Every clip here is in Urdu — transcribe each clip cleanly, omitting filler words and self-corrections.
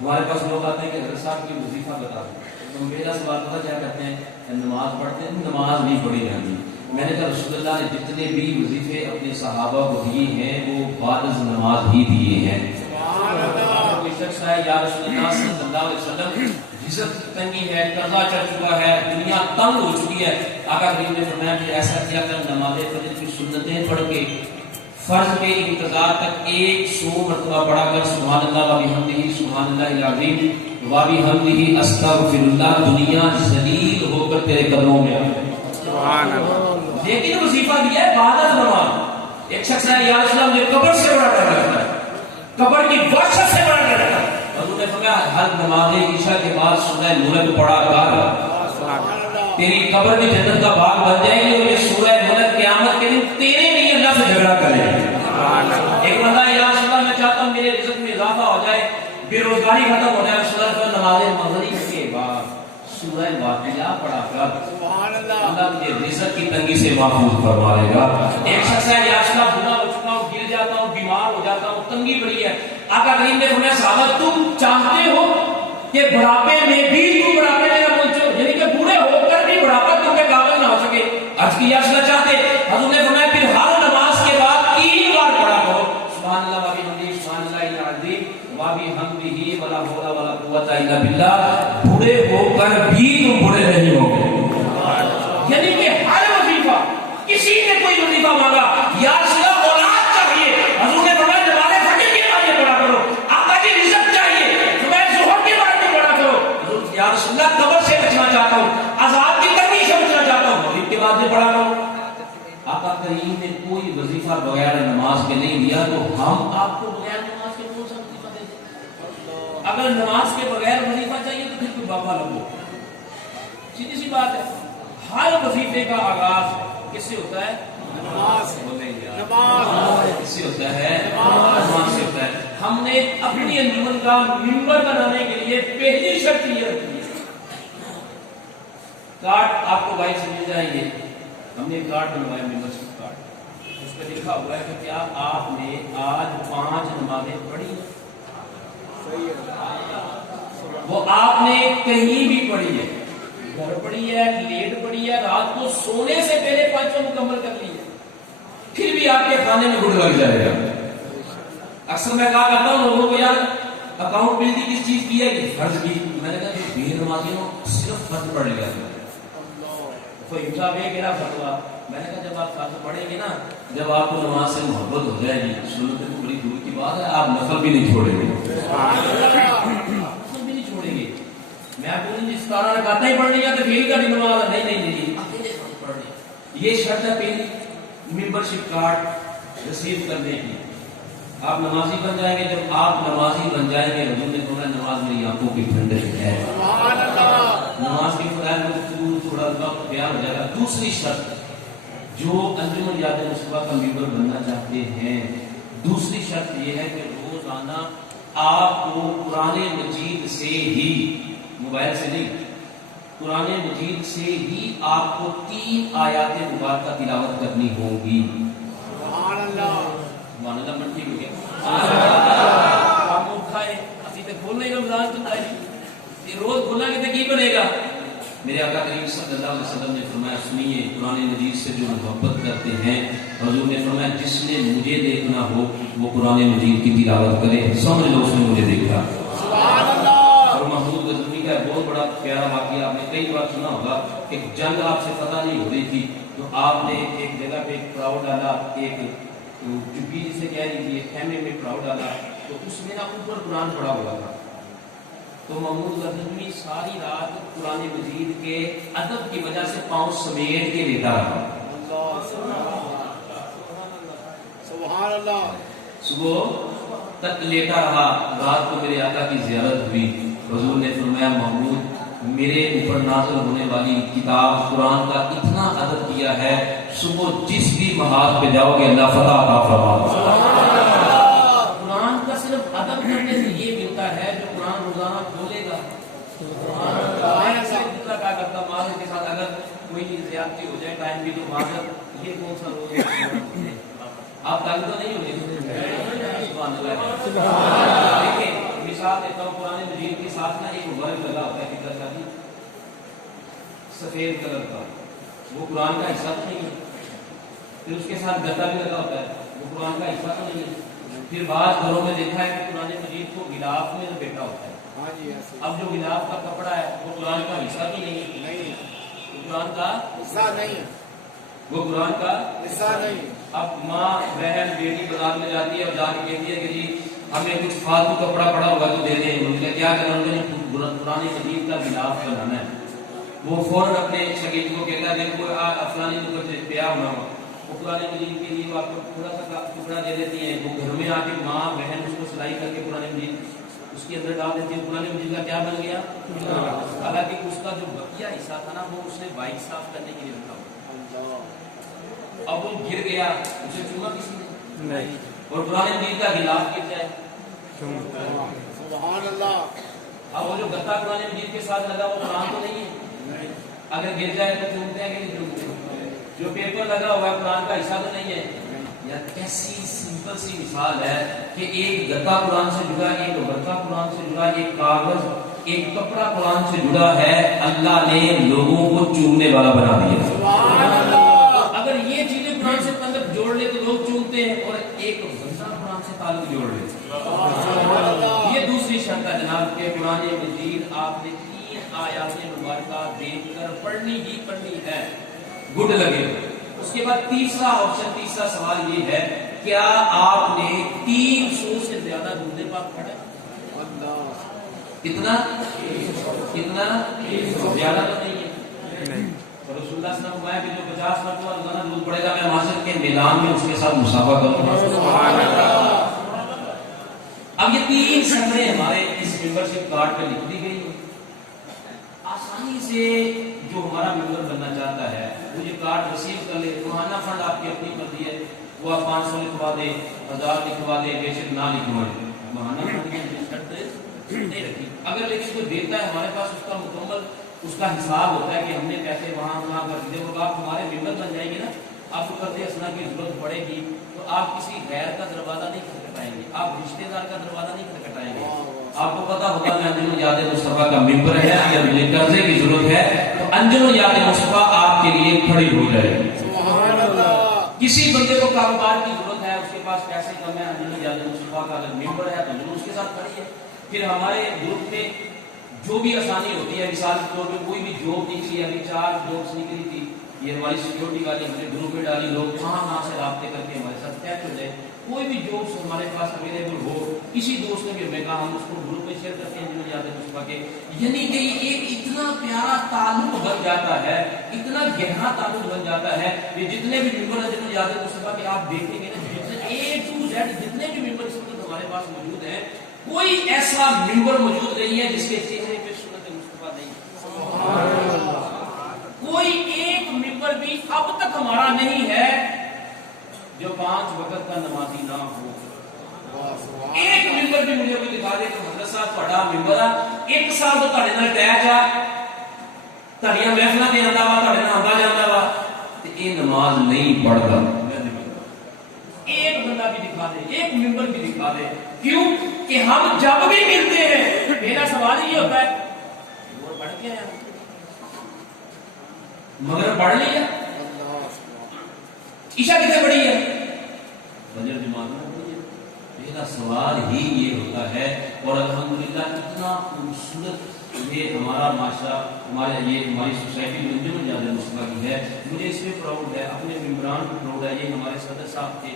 ہمارے پاس لوگ آتے ہیں کہ حضرت صاحب کی وظیفہ بتا دیں، تو میرا سوال پتہ کیا کرتے ہیں، نماز پڑھتے ہیں، نماز نہیں پڑھی جاتی۔ میں نے کہا رسول اللہ نے جتنے بھی وظیفے اپنے صحابہ کو دیے ہیں وہ بعد از نماز ہی دیے ہیں۔ کوئی شخص ہے یا رسول اللہ صلی اللہ علیہ وسلم رزق تنگی ہے، قرضہ چڑھ چکا ہے، دنیا تنگ ہو چکی ہے، آقا کریم نے فرمایا کہ ایسا کیا کر نماز فجر کی سنتیں پڑھ کے فرض کے انتظار تک 100 مرتبہ پڑھا کر سبحان اللہ و بحمدہ سبحان اللہ العظیم و بحمدہ استغفر اللہ، دنیا ذلیل ہو کر تیرے قدموں میں سبحان اللہ۔ لیکن وظیفہ دیا ہے بعد از نماز۔ ایک شخص ہے یا رسول اللہ نے قبر سے بڑا ڈر رکھا ہے، قبر کی وحشت سے بڑا ڈر رکھا ہے، حضور نے فرمایا ہر نماز عشاء کے بعد سورہ ملک پڑھا کر تیری قبر بھی جنت کا باغ بن جائے گی، اور یہ سورہ ملک قیامت کے دن تیرے لیے اللہ سے جھگڑا کرے۔ ایک بندہ یا رسول اللہ میں چاہتا ہوں میرے رزق میں اضافہ ہو جائے، بے روزگاری ختم ہو جائے، رسول اللہ نماز مغرب کے بعد سورہ واقعہ پڑھا کر اللہ مجھے رزق کی تنگی سے محفوظ فرما لے گا۔ ایک شخص ہے یا رسول اللہ بوڑھا ہو چکا ہوں، گر جاتا ہوں، بیمار ہو جاتا ہوں، تنگی بڑی ہے، آقا کریم نے فرمایا صحابہ تم چاہتے ہو کہ بڑھاپے میں بھی تم بڑھاپے میں نہ پہنچو، یعنی کہ بوڑھے ہو کر بھی بڑھاپا تم پہ قابل نہ ہو سکے؟ عرض کی یا رسول اللہ چاہتے؟ حضور نے فرمایا پھر ہر نماز کے بعد 3 بار پڑھا کرو سبحان اللہ و بحمدہ سبحان اللہ العظیم و بحمدہ ولا حول ولا قوت الا باللہ۔ بوڑھے ہو کر بھی تم بوڑھے نہیں ہو گے، یعنی کہ ہر وظیفہ، کسی نے کوئی وظیفہ مانگا یا رسول اللہ اولاد چاہیے، حضور نے فرمایا نماز فجر کے بعد یہ پڑھا کرو، آقا جی رزق چاہیے فرمایا ظہر کے بعد یہ پڑھا کرو، یا رسول اللہ قبر سے بچنا چاہتا ہوں، عذاب کی تنگی سے بچنا چاہتا ہوں، مغرب کے بعد یہ پڑھا کرو۔ آقا کریم نے کوئی وظیفہ بغیر نماز کے نہیں دیا، تو ہم آپ کو بغیر نماز کے کون سا وظیفہ دے دیں؟ اگر نماز کے بغیر وظیفہ چاہیے تو پھر کوئی بابا لگو، سیدھی سی بات ہے۔ ہر وظیفے کا آغاز کس سے ہوتا ہے؟ نماز سے۔ نماز کس سے ہوتا ہے؟ نماز سے ہوتا ہے۔ ہم نے اپنی انجمن کا ممبر بنانے کے لیے پہلی شرط یہ رکھی ہے، کارڈ آپ کو بھائی سے مل جائیں گے، ہم نے کارڈ بنوایا ممبرشپ کارڈ، اس پہ لکھا ہوا ہے کہ کیا آپ نے آج 5 نمازیں پڑھی؟ وہ آپ نے کہیں بھی پڑھی ہے، گھر پڑھی ہے، لیٹ پڑھی ہے، رات کو سونے سے پہلے 5 مکمل کر لی ہے، پھر بھی آپ کے کھانے میں گڑ لگ جائے گا۔ اکثر میں کہا کرتا ہوں لوگوں کو یار اکاؤنٹ بل کس چیز کی ہے کہ فرض کی، میں نے کہا کہ بے نمازیوں صرف فرض پڑھ لیا، میں نے کہا جب آپ فرض پڑھیں گے نا، جب آپ کو نماز سے محبت ہو جائے گی، سنت تو بڑی دور کی بات ہے، آپ نفل بھی نہیں چھوڑیں گے، نفل بھی نہیں چھوڑیں گے۔ میں آپ کو جس 17 رکعتیں ہی پڑھنی ہے تو پھر کا بھی نماز نہیں نہیں نہیں اکیلے فرض پڑھنے، یہ شرط ہے پہلی ممبرشپ کارڈ رسیو کرنے کی۔ آپ نمازی بن جائیں گے، جب آپ نمازی بن جائیں گے حضور نے فرمایا نماز میری آنکھوں کی ٹھنڈک ہے، نماز کی فضائل گفتگو تھوڑا وقت بیان ہو جائے گا۔ دوسری شرط جو انجمن یاد مصطفیٰ کا ممبر بننا چاہتے ہیں، دوسری شرط یہ ہے کہ روزانہ آپ کو قرآن مجید سے ہی، موبائل سے نہیں، قرآن مجید سے ہی آپ کو 3 آیات مبارکہ تلاوت کرنی ہوگی۔ سبحان اللہ، سبحان اللہ، من ٹھیک ہو گیا۔ آپ کو کھائے اسی تے کھولنے کا رمضان تو کھائے، یہ روز کھولنا کے کی بنے گا؟ میرے آقا کریم صلی اللہ علیہ وسلم نے فرمایا سنیے، قرآن مجید سے جو محبت کرتے ہیں، حضور نے فرمایا جس نے مجھے دیکھنا ہو وہ قرآن مجید کی تلاوت کرے، سمجھ لو اس نے مجھے دیکھا۔ سبحان اللہ۔ اور محمود غزنوی کا بہت بڑا پیارا واقعہ آپ نے کئی بار سنا ہوگا کہ جنگ آپ سے فتح نہیں ہو رہی تھی، تو آپ نے ایک جگہ پہ پڑاؤ ڈالا، ایک چپی جسے کہہ لیجیے خیمے میں پڑاؤ ڈالا، تو اس میں نا اوپر قرآن پڑا ہوا تھا، تو محمود غزنوی ساری رات قرآن مجید کے ادب کی وجہ سے پاؤں سمیٹ کے لیتا رہا۔ سبحان اللہ۔ صبح تک لیٹا رہا، رات کو میرے آقا کی زیارت ہوئی، حضور نے فرمایا محمود میرے اوپر نازل ہونے والی کتاب قرآن کا اتنا ادب کیا ہے، صبح جس بھی محاذ پہ جاؤ گے اللہ فتح عطا فرمائے۔ قرآن کا صرف ادب کرنے سے یہ ملتا ہے جو قرآن روزانہ کھولے گا۔ میں اکثر اتنا کہا کرتا ہوں معاذ کے ساتھ اگر کوئی زیادتی ہو جائے ٹائم بھی تو معاذ یہ کون سا روز ہے، آپ تعلق تو نہیں ہوگی۔ دیکھیں مثال دیتا ہوں، قرآن ہمارے لگا ہوتا ہے کدھر کا بھی سفید کلر کا، وہ قرآن کا حصہ تو نہیں ہے. پھر اس کے ساتھ گدا بھی لگا ہوتا ہے، وہ قرآن کا حصہ تو نہیں ہے. پھر بعض گھروں میں دیکھا ہے کہ قرآن مجید کو غلاف میں لپیٹا ہوتا ہے. اب جو غلاف کا کپڑا ہے وہ قرآن کا حصہ تو نہیں ہے، قرآن کا حصہ نہیں ہے، وہ قرآن کا حصہ نہیں. اب ماں بہن بیٹی بازار میں جاتی ہے اور جا کے کہتی ہے کہ جی ہمیں کچھ فالتو کپڑا پڑا ہوگا تو دے دیں. ان کا کیا کرنا، قرآن مجید کا غلاف بنانا ہے. وہ فوراً اپنے شگیت کو کہتا ہے دیکھو افلانی تو کچھ پیا ہونا ہو، وہ قرآن مجید کے لیے آپ کو تھوڑا سا ٹکڑا دے دیتی ہیں. وہ گھر میں آ کے ماں بہن اس کو سلائی کر کے قرآن مجید اس کے اندر ڈال دیتی ہے. قرآن مجید کا کیا بن گیا؟ حالانکہ اس کا جو بقیہ حصہ تھا نا وہ اس نے بائک صاف کرنے کے لیے رکھا. اب وہ گر گیا، اسے چوما کسی نے نہیں، اور قرآن مجید کا غلاف گر جائے سبحان اللہ. اب وہ جو گتا قرآن مجید کے ساتھ لگا وہ قرآن تو نہیں ہے، اگر گر جائے تو چومتے ہیں کہ نہیں چومتے. جو پیپر لگا ہوا ہے قرآن کا حصہ تو نہیں ہے. یا کیسی سمپل سی مثال ہے کہ ایک گتا قرآن سے جڑا، ایک برقع قرآن سے جڑا، ایک کاغذ ایک کپڑا قرآن سے جڑا ہے. اللہ نے لوگوں کو چومنے والا بنا دیا. سبحان اللہ. اگر یہ چیزیں قرآن سے تعلق جوڑ لے تو لوگ چومتے ہیں، اور ایک بندہ قرآن سے تعلق جوڑ لے. یہ دوسری شرط ہے جناب کہ قرآن مجید آپ نے 3 آیات مبارکہ دیکھ کر پڑھنی ہی پڑھنی ہے، گڈ لگے. اس کے بعد تیسرا آپشن، تیسرا سوال یہ ہے کیا آپ نے 300 سے زیادہ درود پاک پڑھا؟ کتنا کتنا؟ زیادہ تو نہیں ہے. رسول اللہ صلی اللہ علیہ وسلم نے فرمایا کہ جو 50 مرتبہ روزانہ درود پڑھے گا میں معاشر کے میدان میں اس کے ساتھ مصافحہ کروں گا. سبحان اللہ. اب یہ 3 شرطیں ہمارے اس ممبرشپ کارڈ پہ لکھ دی گئی ہیں. آسانی سے جو ہمارا ممبر بننا چاہتا ہے وہ یہ کارڈ ریسیو کر لے. ماہانہ فنڈ آپ کی اپنی مرضی ہے، وہ آپ 500 لکھوا دے، 1000 لکھوا دے، بے شک نہ لکھوائے. ماہانہ فنڈ کی شرط نہیں رکھی. اگر لیکن کوئی دیتا ہے ہمارے پاس اس کا مکمل اس کا حساب ہوتا ہے کہ ہم نے پیسے وہاں کر دیے. اور آپ ہمارے ممبر بن جائیں گے نا، آپ کو قرض حسنہ کی ضرورت پڑے گی تو آپ کسی غیر کا دروازہ نہیں کھٹکھٹائیں گے، آپ رشتے دار کا دروازہ نہیں کھٹکھٹائیں گے. آپ کو پتا ہوگا کہ انجمن یاد مصطفیٰ کا ممبر ہے، اگر مجھے قرضے کی ضرورت ہے تو انجمن یاد مصطفیٰ آپ کے لیے کھڑی ہو جائے. سبحان اللہ. کسی بندے کو کاروبار کی ضرورت ہے، اس کے پاس پیسے کم ہے، انجمن یاد مصطفیٰ کا اگر ممبر ہے تو انجمن اس کے ساتھ کھڑی ہے. پھر ہمارے گروپ میں جو بھی آسانی ہوتی ہے، مثال کے طور پہ کوئی بھی جاب نکلی، ابھی 4 جابس نکلی تھی، یہ ہماری سیکورٹی والی ہم نے گروپ میں ڈالی، لوگ کہاں سے رابطے کر کے ہمارے ساتھ طے ہو جائے. کوئی بھی جابس ہمارے پاس اویلیبل ہو، کسی دوست نے بھی ہمیں کہا ہم اس کو گروپ میں شیئر کرتے ہیں جنہوں یاد مصطفیٰ کے. یعنی کہ یہ ایک اتنا پیارا تعلق بن جاتا ہے، اتنا گہرا تعلق بن جاتا ہے کہ جتنے بھی ممبر ہیں جنہوں یاد مصطفیٰ کے آپ دیکھیں گے نا، A to Z جتنے بھی ممبر اس وقت ہمارے پاس موجود ہیں، کوئی ایسا ممبر موجود نہیں ہے جس کے چہرے پہ سنت مصطفیٰ نہیں. کوئی ایک ممبر بھی اب تک ہمارا نہیں ہے جو 5 وقت کا نمازی نہ ہو. ایک ممبر بھی مجھے کوئی دکھا دے کہ حضرت صاحب تھوڑا ممبر آ 1 سال تو تھوڑے نال اٹیچ آ، تھوڑیاں محفلاں تے آندا وا، تھوڑے نال آندا جاندا وا تے اے نماز نہیں پڑھدا. ایک بندہ بھی دکھا دے، ایک ممبر بھی دکھا دے. کیوں کہ ہم جب بھی ملتے ہیں میرا سوال یہ ہوتا ہے وہ پڑھ کے آیا مگر پڑھ لیا، عشاء کتنے پڑھی ہے، فجر جماعت میں پڑھی ہے. میرا سوال ہی یہ ہوتا ہے. اور الحمدللہ اتنا خوبصورت یہ ہمارا معاشرہ، ہماری سوسائٹی انجمن یاد مصطفیٰ کی ہے. مجھے اس پہ پراؤڈ ہے، اپنے ممبران کو پراؤڈ ہے. یہ ہمارے صدر صاحب تھے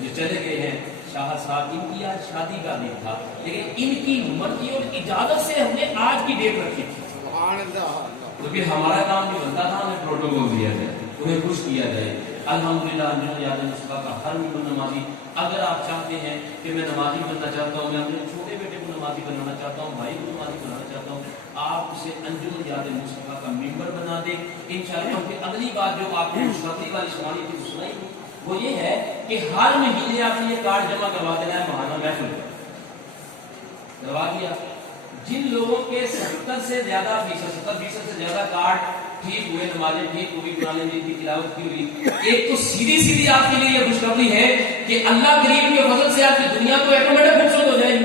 جو چلے گئے ہیں، شاہ صاحب، ان کی آج شادی کا دن تھا لیکن ان کی مرضی اور اجازت سے ہم نے آج کی ڈیٹ رکھی تھی. سبحان اللہ. تو پھر ہمارا کام جو بنتا تھا ہمیں پروٹوکول دیا جائے، انہیں خوش کیا جائے. الحمدللہ انجمن یاد مصطفیٰ کا ہر ممبر نمازی. اگر آپ چاہتے ہیں کہ میں نمازی بننا چاہتا ہوں، میں اپنے چھوٹے بیٹے کو نمازی بنانا چاہتا ہوں، بھائی کو نمازی بنانا چاہتا ہوں، آپ اسے انجمن یاد مصطفیٰ کا ممبر بنا دیں انشاءاللہ. پھر اگلی بات جو آپ کو خوشخبری والی سنانی تھی سنائی تھی وہ یہ ہے کہ ہر مہینے آپ نے یہ کارڈ جمع کروا دینا ہے ماہانہ محفل کروا دیا. جن لوگوں کے 70% سے زیادہ کارڈ ٹھیک ہوئے، نمازیں ٹھیک ہوئی، قرآن مجید کی تلاوت کی ہوئی، ایک تو سیدھی آپ کے لیے یہ خوشخبری ہے کہ اللہ کریم کے فضل سے آپ کی دنیا تو آٹومیٹک خوبصورت ہو جائے گی.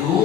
2